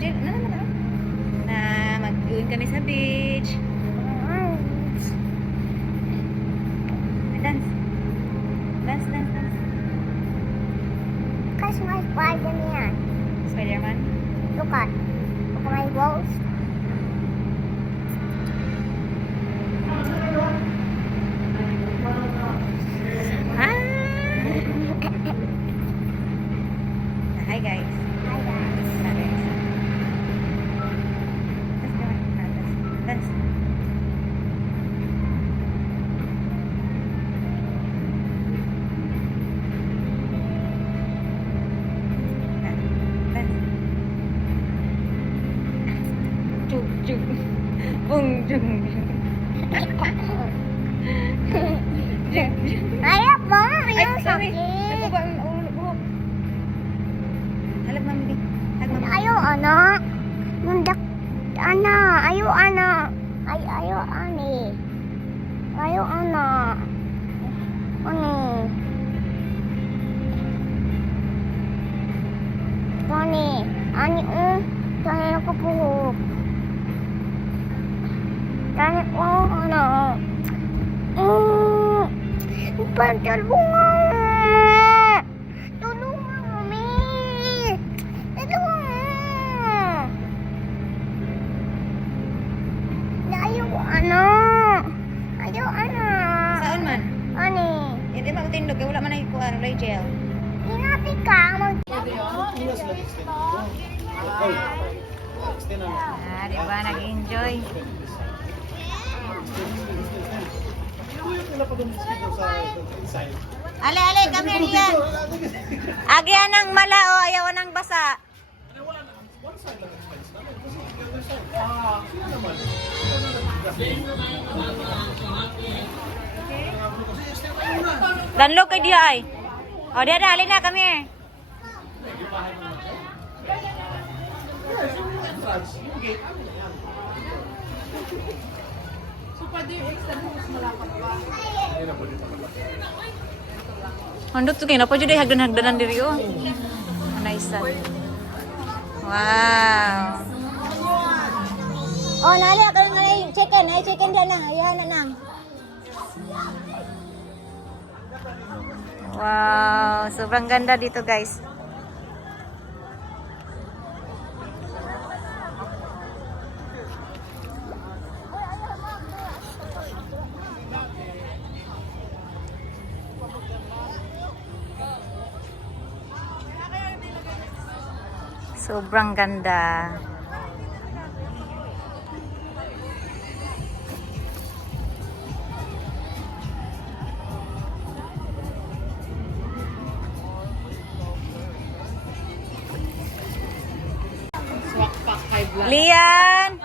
Jill. Na mag-uwi kami sa beach. Dance. Dance, dance, dance. Catch my Spider-Man. Spider-Man. Look at my balls. Ah! Hi guys. Hi guys. Hi guys. Let's go. Dance. Dance. Chuk chuk. Bung jung. Ayaw mo, ayaw sorry. sakit. Nagbuba ang ulo buhok. Halag mami. Halag mami. Ayaw anak. Mundak anak. Ayaw anak. Ayaw ani. Ayaw anak. Ani. Ani. Ani Tani ako buhok. Tani ko anak. Pantal bunga. Tulungan kami. Tulungan. Ayaw anak. Ayaw anak. Saan man? Ani. Hindi magtindog kay wala man ay kuan lay gel. Inati ka mag. Ah, di ba nag-enjoy? Ale, ale, kami riyan. Agyan ng mala o ayaw ng basa. Danlo kay dia ay. O dia dali na kami. Handot tuh kayaknya apa aja deh hagdan-hagdanan diri oh. Nice. Wow. Oh, nali ako nali chicken, ay chicken dia nang, ayan na nang. Wow, sobrang ganda dito, guys. Sobrang ganda. Lian!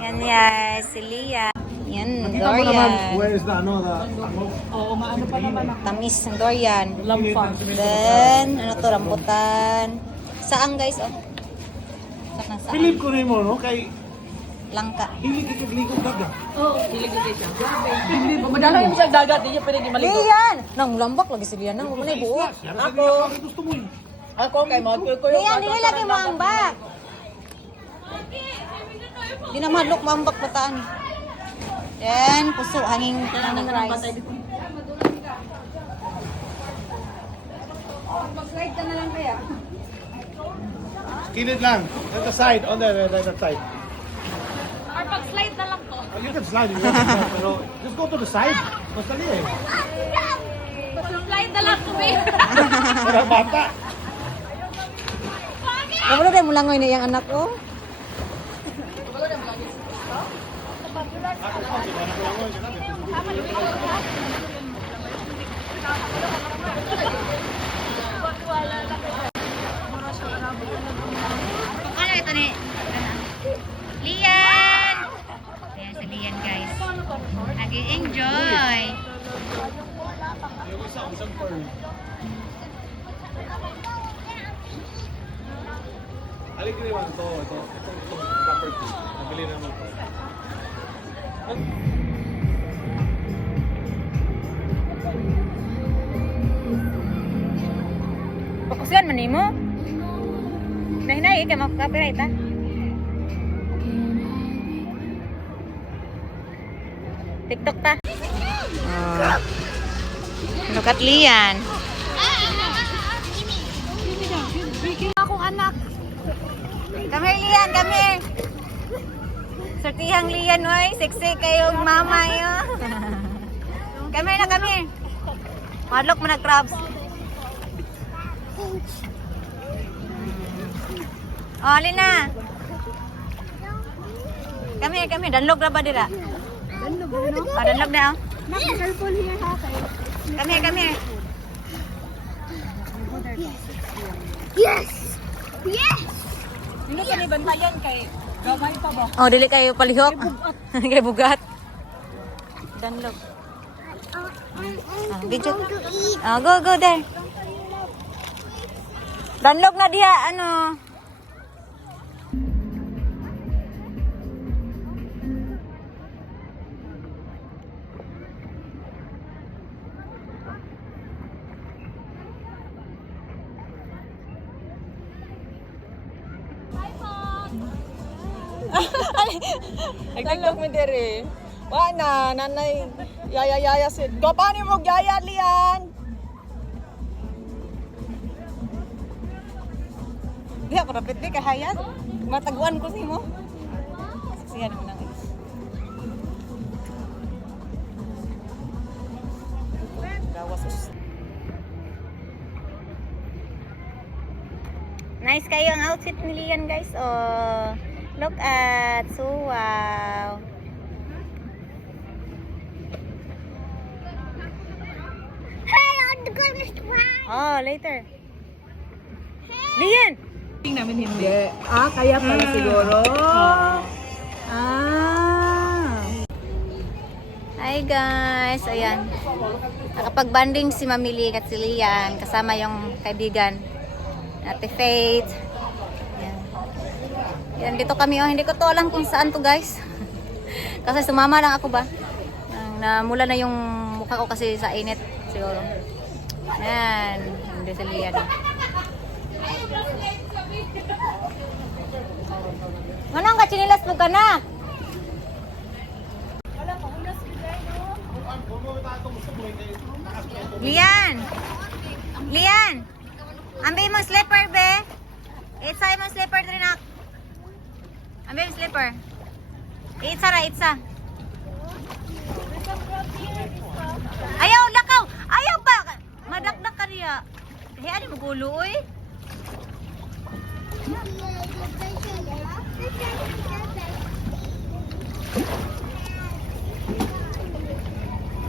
Yan yan, si Lian. Yan, Dorian. Where is the ano, Tamis ng Dorian. Then, ano to, rambutan. Saan guys, oh? Saan? Philip ko rin mo, no? Kay Langka. hilig ikagligog dagat. Madala yung sa dagat, hindi niya pwede di maligo. Lian! Nang lambak lagi si Lian. Nang umanay buo. Ako. Gusto mo yun. Ako kay mo, ko Lian, dili lagi mo ambak. Di na madlok mo ambak bataan. Then, puso, hanging ng rice. Mag-slide ka na lang kaya. Kilid lang. At the side. On the right side. Or pag-slide na lang to. Oh, you can slide if you want. Pero just go to the side. Mas dali eh. Pag-slide na lang to, babe. Para bata. Kamu udah mulai ngoy na yang anak ko. Ano ito ni? Lian! Ayan si Lian guys. Nag-enjoy. Alik rin naman ito. Ito property. Nabili naman ito. Fokusan man mo. Nahinay kay mag-copyright ha. TikTok ta. Look at Lian. Akong anak. Come here, Lian, come here. Sortihang Lian, oy. Sexy kayong mama yun. Come here na, come here. Madlock mo na crabs. Oh, alin na. Come here. Danlog na ba dira? Oh, danlog na, oh. Come here. Yes! Yes! Hindi pa ni bantayan kay gamay pa ba? Oh, dili kayo palihok. Kay bugat. Danlog. Video. Oh, go there. Danlog na diha, ano. Nagtagtog mi diri. Wa na nanay yaya sid. Gapani mo yaya Lian. Diha ko rapid di kahayat. Mataguan ko simo. Siya naman ang Nice kayo ang outfit ni Lian, guys. Oh, look at. So, wow. Hey, I'm gonna try. Oh, later. Lian! Namin hindi. Kaya pala siguro. Hi, guys. Ayan. Nakapag-banding si Mamili at si Lian. Kasama yung kaibigan. Ate Faith. Ayan. Yan, dito kami. Oh, hindi ko to alam kung saan to, guys. Kasi sumama lang ako ba. Namula na yung mukha ko kasi sa init. Siguro. Ayan. Hindi si Lian. Manang ka, chinilas mo ka na. Lian! Ambil mo slipper, be. Itsa mo slipper din nak. Ambil mo slipper. Itsa. Ayaw, lakaw! Ayaw ba? Madakdak ka riya. Kaya ano mo gulo, oy?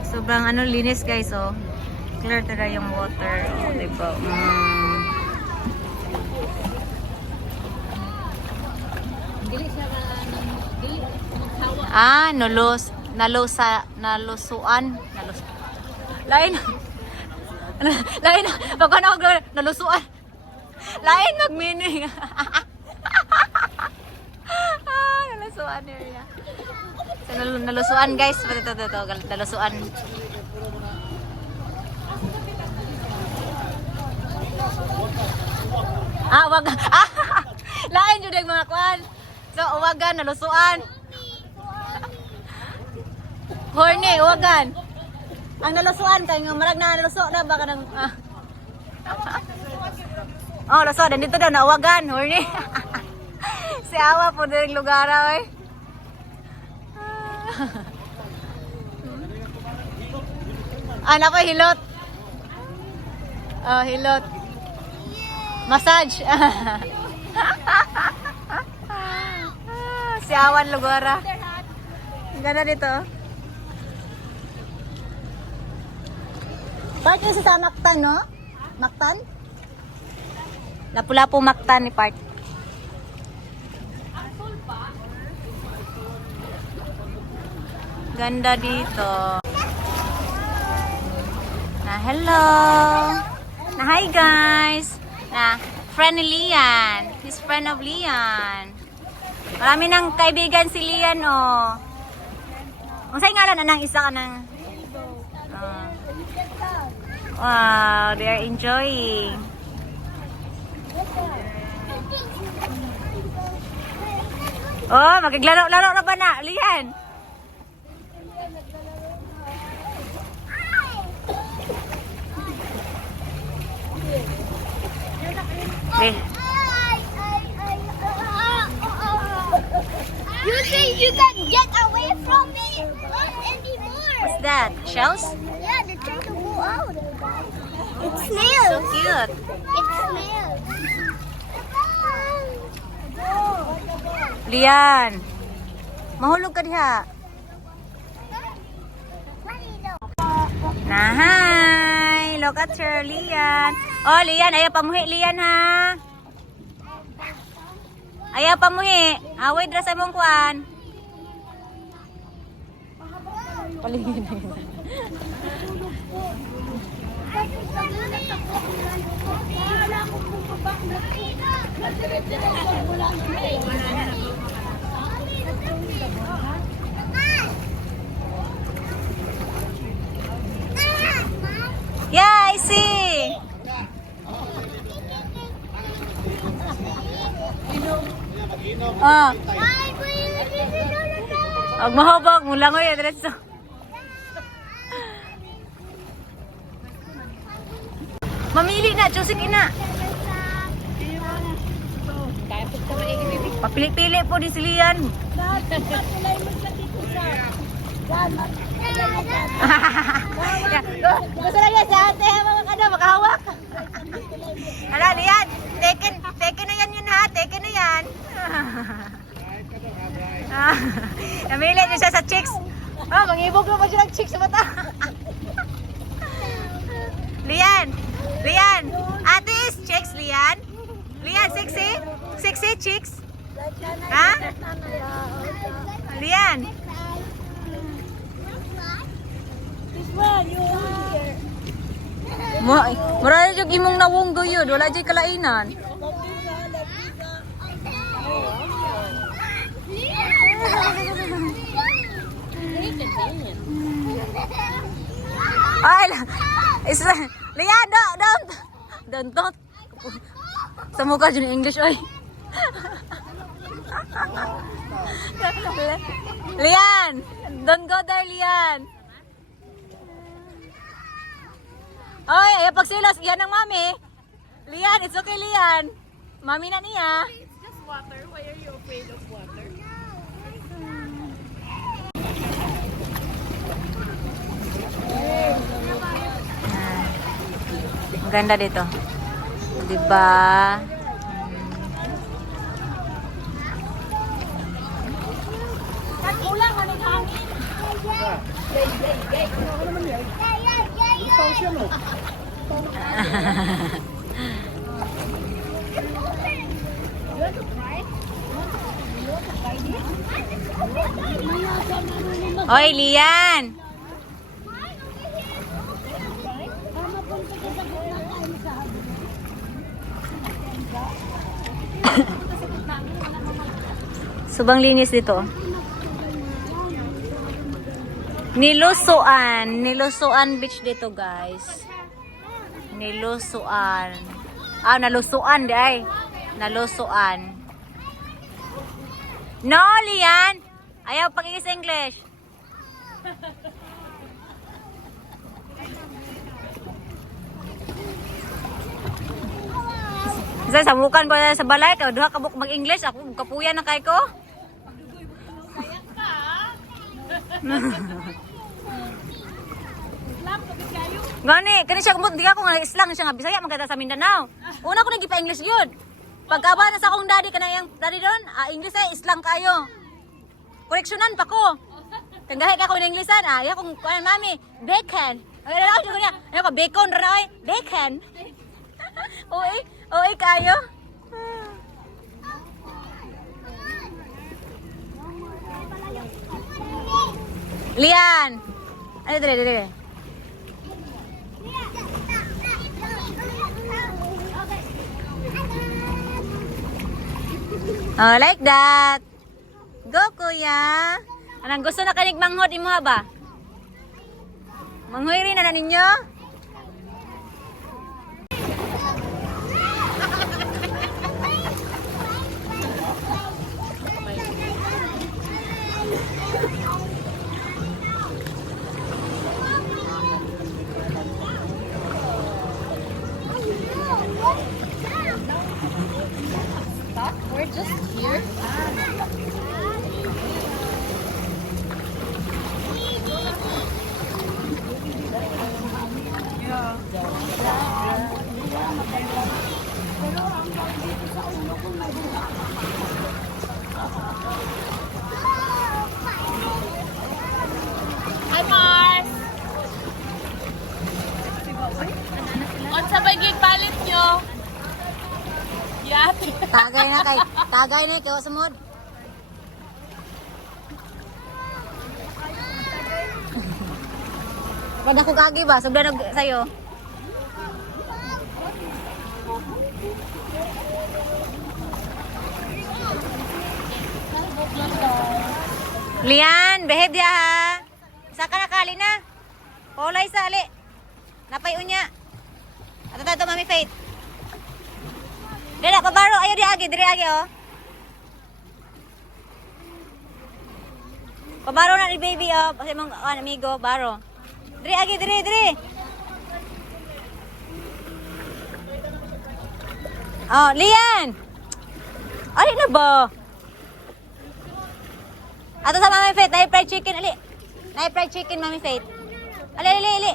Sobrang linis, guys, oh. Clear talaga yung water, oh, diba? Nalusuan. Lain. Pag ano ako nalusuan. Lain mag-meaning. Nalusuan area. So, nalusuan, guys. Ito. Nalusuan. Wag. Lain jud ang mga kwan. So, uwagan, nalusuan. Horny, uwagan. Ang nalusuan kay nga marag na naluso na baka nang Oh, luso din dito daw na uwagan, horny. Si Awa po din lugar oy. Anak ko hilot. Oh, hilot. Massage. Si Awan Lugora. Ganda dito. Park yung sa Mactan, no? Mactan? Lapu-lapu Mactan ni Park. Ganda dito. Hello. Hi guys. Friend ni Lian. He's friend of Lian. Marami ng kaibigan si Lian, oh. Ang sa'yo ngalan, anang isa ka ng... Wow, they are enjoying. Oh, makiglaro-laro na ba na, Lian? Eh, You think you can get away from me? Not anymore. what's that? Shells? Yeah, they're trying to go out. It's So snails. cute. It's snails. Lian, mahulog ka diha. Nah, hi. Look at her, Lian. Oh, Lian, ayaw pamuhi, Lian, ha? Ayaw pamuhi. Away dra sa mong kuan. Paligid. Yeah, I see. Ah, ag mahabag mo lang oy diretso. Mamili na, choosing ina. Papili-pili po di si Lian. Gusto na yan sa ate, mga kada, makahawak. Hala, Lian, taken na yan yun ha, taken na yan. Namili niyo siya sa chicks. Oh, mangibog naman siya ng chicks sa mata. Lian, Lian, ate is chicks, Lian. Lian, sexy? Sexy chicks? Ha? Lian. Marami yung imong nawunggo yun. Wala dyan kalainan. Ay, Lian, don't. Sa mukha dyan yung English, oy. Lian, don't go there, Lian. Oy, ayaw pagsilos. Yan ang mami. Lian, it's okay, Lian. Mami na niya. It's just water. Why are you afraid of water? Ang ganda dito. Diba? Oy, Lian! Subang linis dito. Nilusuan beach dito, guys. Nilusuan. Ah, nalusuan di ay. Nalusuan. No, Lian. Ayaw pag-ingis English. Sa sabukan ko sa balay, duha ka buk mag-English, ako kapuyan na kay ko. Gani, kani siya kumot, di ka ko nga Islam siya nga Bisaya, magkata sa Mindanao. Una ko nagipa-English yun. Pagkaba na sa akong daddy, kanayang daddy doon, English ay Islam kayo. Koreksyonan pa ko. Tanggahe ka ko ng Englishan, iya kong kuya mami, bacon. Ay, dalaw siya ko niya, ayaw ko, bacon, ranoy, bacon. Uy, kayo. Lian. Ano dire. Oh, like that. Go, kuya. Anong gusto na kanig manghod imo ba? Manghoy rin na ninyo? We're just here. Hi, Mars! Unsa ba gig palit nyo? Yati. Tagay na ito, sumod. Ba't ako kagi ba? Sobrang sa'yo. Lian, behave dia ha. Saka nakali na. Polay sa ali. Napay unya. Ato tayo Mami Faith. Dila, pabaro. Ayaw diri agi oh. Pabaro na ni baby oh. Kasi mong amigo, baro. Diri agi, diri. Oh, Lian. Ali na ba? Ato sa Mami Faith, naay fried chicken, ali. Naay fried chicken, Mami Faith. Ali.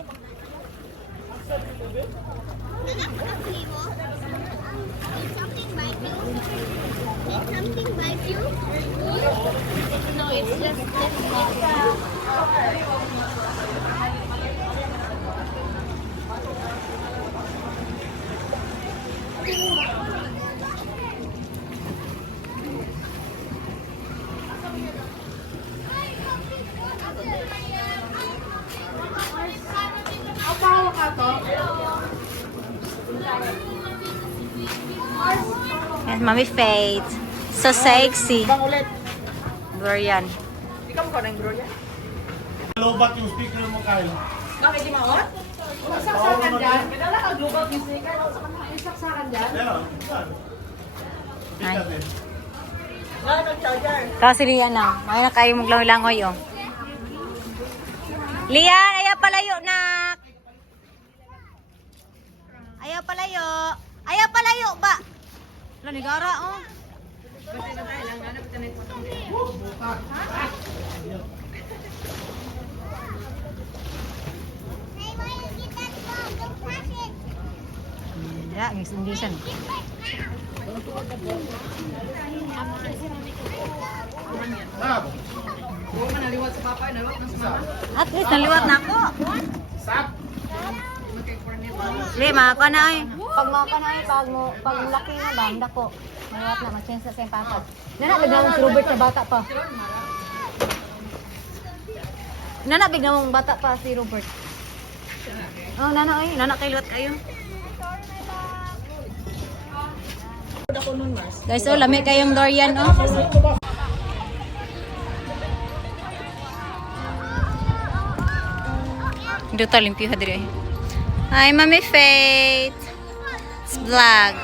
Something bite you? No, it's just Yes, Mami Faith. So sexy. Bang ulit. Dorian. Di ka mo ka ng bro yan? Lobat yung speaker mo, Kyle. Bakit di maot? Saksakan dyan. Kailan ka global music? Saksakan dyan. Meron. Ay. Wala kang charger. Kasi Lian na. May na kayo maglangoy oh. Lian, ayaw palayo nak. Ayaw palayo ba? Wala nigara oh. Hey, why you get that ball? Don't touch it. Ya, hindi siya. Sab. Oo, manaliwat sa papa. Naliwat na sa mama. At least naliwat na ako. Sab. Li, maka na ay. Pag maka na ay, pag laki na ba, hindi ko. Maliwat na, mag-change sa siyang papa. Bigla si Robert na bata pa. Bigla mong bata pa si Robert. Oh, kailiwat kayo. Guys, oh, lami kayong Dorian, oh. Dito limpyo ha dire. Hi, Mami Faith. It's vlog.